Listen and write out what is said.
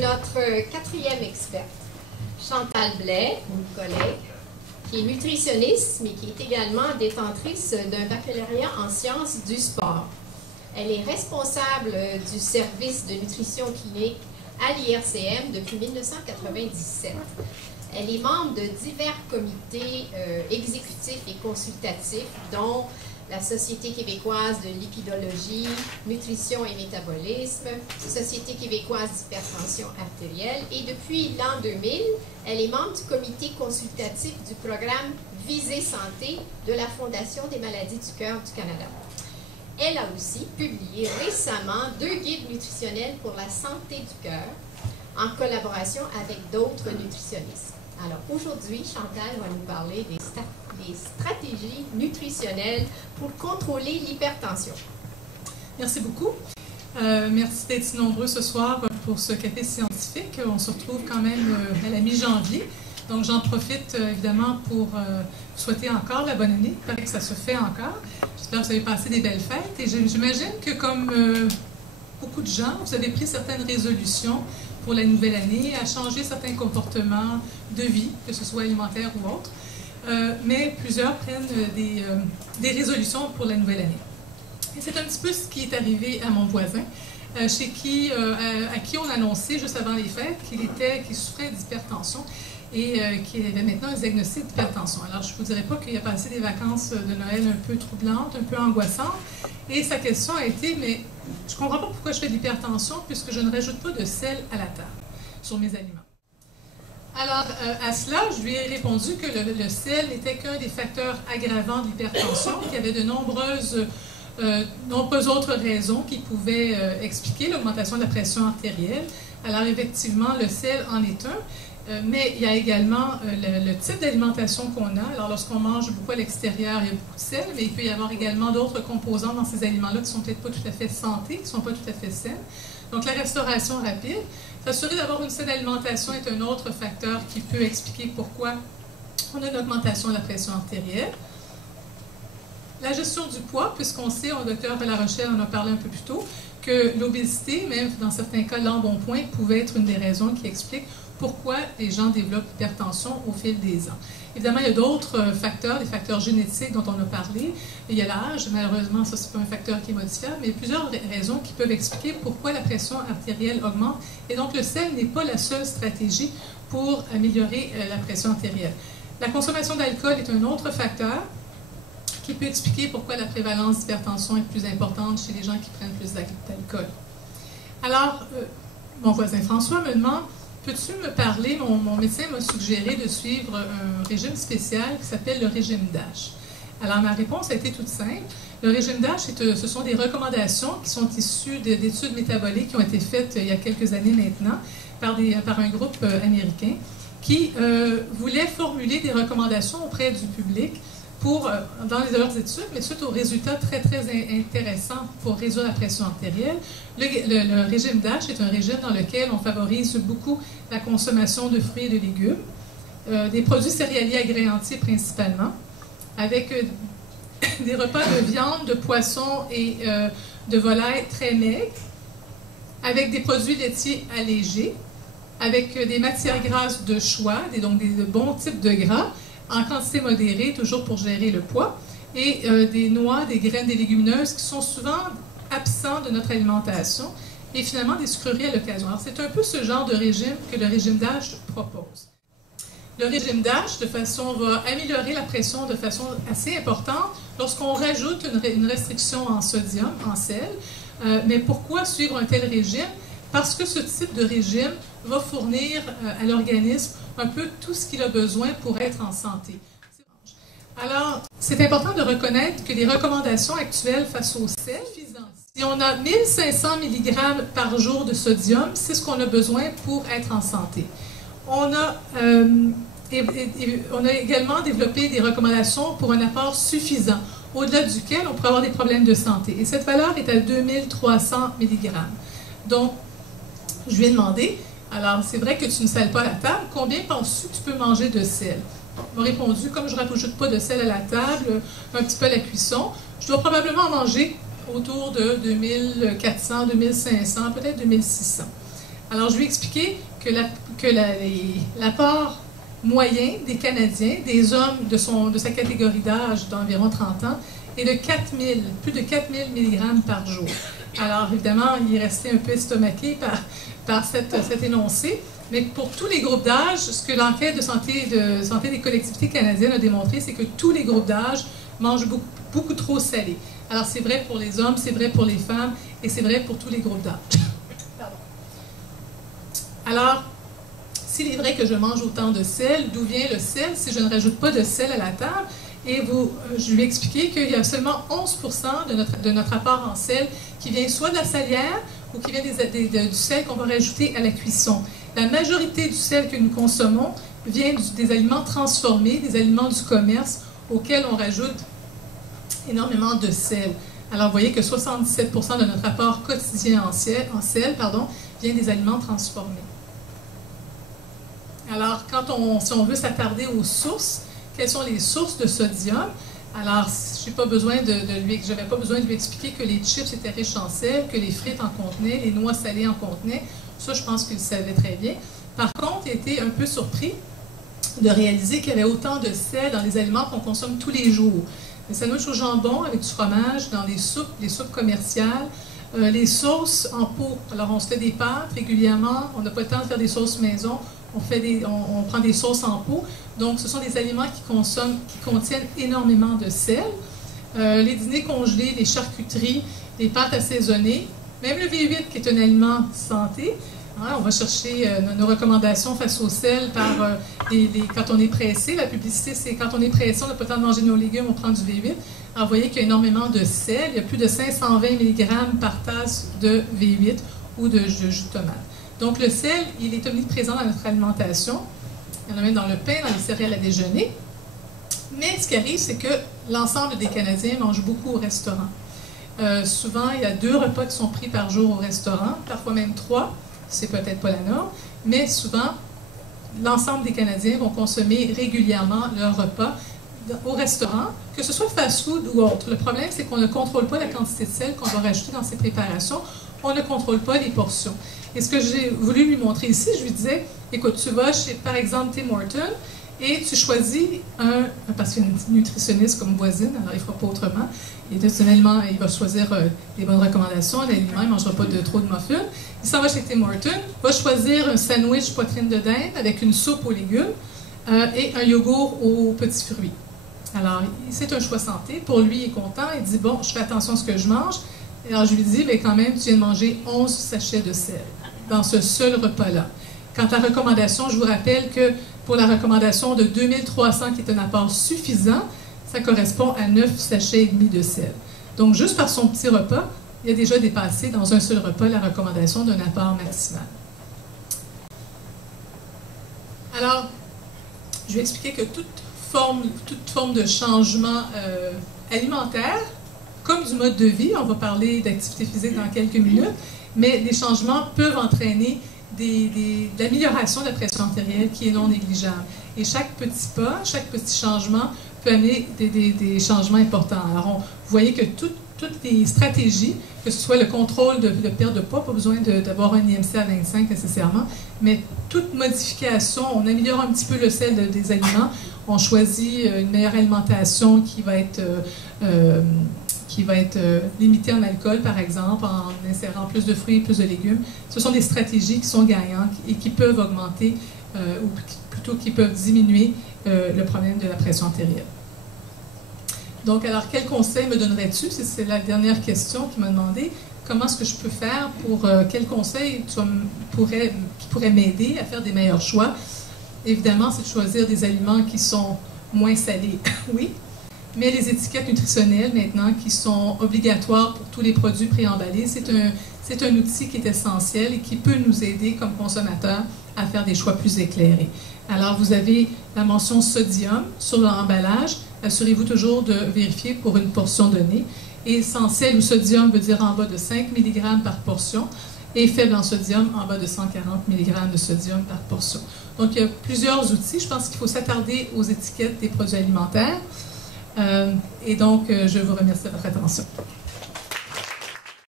notre quatrième experte, Chantal Blais, une collègue, qui est nutritionniste, mais qui est également détentrice d'un baccalauréat en sciences du sport. Elle est responsable du service de nutrition clinique à l'IRCM depuis 1997. Elle est membre de divers comités exécutifs et consultatifs, dont la Société québécoise de lipidologie, nutrition et métabolisme, Société québécoise d'hypertension artérielle, et depuis l'an 2000, elle est membre du comité consultatif du programme Visée Santé de la Fondation des maladies du cœur du Canada. Elle a aussi publié récemment 2 guides nutritionnels pour la santé du cœur, en collaboration avec d'autres nutritionnistes. Alors aujourd'hui, Chantal va nous parler des stratégies nutritionnelles pour contrôler l'hypertension. Merci beaucoup. Merci d'être si nombreux ce soir pour ce café scientifique. On se retrouve quand même à la mi-janvier. Donc j'en profite évidemment pour vous souhaiter encore la bonne année. Il paraît que ça se fait encore. J'espère que vous avez passé des belles fêtes. Et j'imagine que comme beaucoup de gens, vous avez pris certaines résolutions pour la nouvelle année, à changer certains comportements de vie, que ce soit alimentaire ou autre. Mais plusieurs prennent des résolutions pour la nouvelle année. Et c'est un petit peu ce qui est arrivé à mon voisin, à qui on annonçait juste avant les fêtes qu'il souffrait d'hypertension et qu'il avait maintenant un diagnostic d'hypertension. Alors, je ne vous dirais pas qu'il a passé des vacances de Noël un peu troublantes, un peu angoissantes. Et sa question a été, mais je ne comprends pas pourquoi je fais de l'hypertension puisque je ne rajoute pas de sel à la table sur mes aliments. Alors, à cela, je lui ai répondu que le sel n'était qu'un des facteurs aggravants de l'hypertension, qu'il y avait de nombreuses autres raisons qui pouvaient expliquer l'augmentation de la pression artérielle. Alors, effectivement, le sel en est un. Mais il y a également le type d'alimentation qu'on a. Alors, lorsqu'on mange beaucoup à l'extérieur, il y a beaucoup de sel, mais il peut y avoir également d'autres composants dans ces aliments-là qui ne sont peut-être pas tout à fait santé, qui ne sont pas tout à fait saines. Donc, la restauration rapide, s'assurer d'avoir une saine alimentation est un autre facteur qui peut expliquer pourquoi on a une augmentation de la pression artérielle. La gestion du poids, puisqu'on sait, le docteur La Rochelle en a parlé un peu plus tôt, que l'obésité, même dans certains cas l'embonpoint, pouvait être une des raisons qui explique pourquoi les gens développent l'hypertension au fil des ans. Évidemment, il y a d'autres facteurs, des facteurs génétiques dont on a parlé. Il y a l'âge, malheureusement, ça, c'est pas un facteur qui est modifiable, mais plusieurs raisons qui peuvent expliquer pourquoi la pression artérielle augmente. Et donc, le sel n'est pas la seule stratégie pour améliorer la pression artérielle. La consommation d'alcool est un autre facteur qui peut expliquer pourquoi la prévalence d'hypertension est plus importante chez les gens qui prennent plus d'alcool. Alors, mon voisin François me demande, peux-tu me parler, mon médecin m'a suggéré de suivre un régime spécial qui s'appelle le régime DASH. Alors, ma réponse a été toute simple. Le régime DASH, ce sont des recommandations qui sont issues d'études métaboliques qui ont été faites il y a quelques années maintenant par un groupe américain qui voulait formuler des recommandations auprès du public dans leurs études, mais suite aux résultats très, très intéressants pour réduire la pression artérielle. Le régime DASH est un régime dans lequel on favorise beaucoup la consommation de fruits et de légumes, des produits céréaliers agréés entiers principalement, avec des repas de viande, de poisson et de volaille très maigres, avec des produits laitiers allégés, avec des matières grasses de choix, donc des bons types de gras, en quantité modérée, toujours pour gérer le poids, et des noix, des graines, des légumineuses qui sont souvent absents de notre alimentation, et finalement des sucreries à l'occasion. Alors, c'est un peu ce genre de régime que le régime DASH propose. Le régime DASH, va améliorer la pression de façon assez importante lorsqu'on rajoute une restriction en sodium, en sel. Mais pourquoi suivre un tel régime? Parce que ce type de régime va fournir à l'organisme un peu tout ce qu'il a besoin pour être en santé. Alors, c'est important de reconnaître que les recommandations actuelles face au sel, si on a 1500 mg par jour de sodium, c'est ce qu'on a besoin pour être en santé. On a également développé des recommandations pour un apport suffisant, au-delà duquel on pourrait avoir des problèmes de santé. Et cette valeur est à 2300 mg. Donc, je lui ai demandé, alors c'est vrai que tu ne sales pas la table, combien penses-tu que tu peux manger de sel? Il m'a répondu, comme je ne rajoute pas de sel à la table, un petit peu à la cuisson, je dois probablement en manger autour de 2400, 2500, peut-être 2600. Alors, je lui ai expliqué que l'apport moyen des Canadiens, des hommes de sa catégorie d'âge d'environ 30 ans, est de plus de 4000 mg par jour. Alors, évidemment, il est resté un peu estomaqué par cet énoncé, mais pour tous les groupes d'âge, ce que l'enquête de santé des collectivités canadiennes a démontré, c'est que tous les groupes d'âge mangent beaucoup trop salé. Alors, c'est vrai pour les hommes, c'est vrai pour les femmes, et c'est vrai pour tous les groupes d'âge. Alors, s'il est vrai que je mange autant de sel, d'où vient le sel si je ne rajoute pas de sel à la table? Et je lui ai expliqué qu'il y a seulement 11% de notre apport en sel qui vient soit de la salière ou qui vient du sel qu'on va rajouter à la cuisson. La majorité du sel que nous consommons vient des aliments transformés, des aliments du commerce auxquels on rajoute énormément de sel. Alors, vous voyez que 77% de notre apport quotidien en sel vient des aliments transformés. Alors, si on veut s'attarder aux sources, quelles sont les sources de sodium? Alors, je n'avais pas besoin de lui expliquer que les chips étaient riches en sel, que les frites en contenaient, les noix salées en contenaient. Ça, je pense qu'il le savait très bien. Par contre, il était un peu surpris de réaliser qu'il y avait autant de sel dans les aliments qu'on consomme tous les jours. Les sandwichs au jambon avec du fromage, dans les soupes commerciales, les sauces en pot. Alors, on se fait des pâtes régulièrement, on n'a pas le temps de faire des sauces maison, on prend des sauces en pot. Donc, ce sont des aliments qui contiennent énormément de sel. Les dîners congelés, les charcuteries, les pâtes assaisonnées, même le V8 qui est un aliment santé. Hein, on va chercher nos recommandations face au sel quand on est pressé. La publicité, c'est quand on est pressé, on n'a pas le temps de manger nos légumes, on prend du V8. Alors, vous voyez qu'il y a énormément de sel. Il y a plus de 520 mg par tasse de V8 ou de jus de tomate. Donc, le sel, il est omniprésent dans notre alimentation. Il y en a même dans le pain, dans les céréales à déjeuner. Mais ce qui arrive, c'est que l'ensemble des Canadiens mangent beaucoup au restaurant. Souvent, il y a 2 repas qui sont pris par jour au restaurant, parfois même 3. C'est peut-être pas la norme, mais souvent, l'ensemble des Canadiens vont consommer régulièrement leur repas au restaurant, que ce soit fast-food ou autre. Le problème, c'est qu'on ne contrôle pas la quantité de sel qu'on va rajouter dans ces préparations. On ne contrôle pas les portions. Et ce que j'ai voulu lui montrer ici, je lui disais, écoute, tu vas chez, par exemple, Tim Hortons, et tu choisis parce qu'il y a une nutritionniste comme voisine, alors il ne fera pas autrement. Il va choisir des bonnes recommandations, l'aliment, il ne mangera pas trop de muffins. Il s'en va chez Tim Hortons, va choisir un sandwich poitrine de dinde avec une soupe aux légumes et un yogourt aux petits fruits. Alors, c'est un choix santé. Pour lui, il est content. Il dit, bon, je fais attention à ce que je mange. Alors, je lui dis, mais quand même, tu viens de manger 11 sachets de sel dans ce seul repas-là. Quant à la recommandation, je vous rappelle que pour la recommandation de 2300, qui est un apport suffisant, ça correspond à 9 sachets et demi de sel. Donc, juste par son petit repas, il a déjà dépassé dans un seul repas la recommandation d'un apport maximal. Alors, je vais expliquer que toute forme de changement alimentaire, comme du mode de vie, on va parler d'activité physique dans quelques minutes, mais les changements peuvent entraîner de l'amélioration de la pression artérielle qui est non négligeable. Et chaque petit pas, chaque petit changement peut amener des changements importants. Alors, vous voyez que toutes les stratégies, que ce soit le contrôle de perte de poids, pas besoin d'avoir un IMC à 25 nécessairement, mais toute modification, on améliore un petit peu le sel des aliments, on choisit une meilleure alimentation qui va être limitée en alcool, par exemple, en insérant plus de fruits et plus de légumes. Ce sont des stratégies qui sont gagnantes et qui peuvent augmenter, ou plutôt qui peuvent diminuer le problème de la pression artérielle. Donc, alors, quel conseil me donnerais-tu? C'est la dernière question qui m'a demandé. Comment est-ce que je peux faire quel conseil qui pourrait m'aider à faire des meilleurs choix? Évidemment, c'est de choisir des aliments qui sont moins salés, oui, mais les étiquettes nutritionnelles maintenant qui sont obligatoires pour tous les produits préemballés, c'est un outil qui est essentiel et qui peut nous aider comme consommateurs à faire des choix plus éclairés. Alors, vous avez la mention sodium sur l'emballage. Assurez-vous toujours de vérifier pour une portion donnée. Et essentiel ou sodium veut dire en bas de 5 mg par portion et faible en sodium en bas de 140 mg de sodium par portion. Donc, il y a plusieurs outils. Je pense qu'il faut s'attarder aux étiquettes des produits alimentaires. Et donc, je vous remercie de votre attention.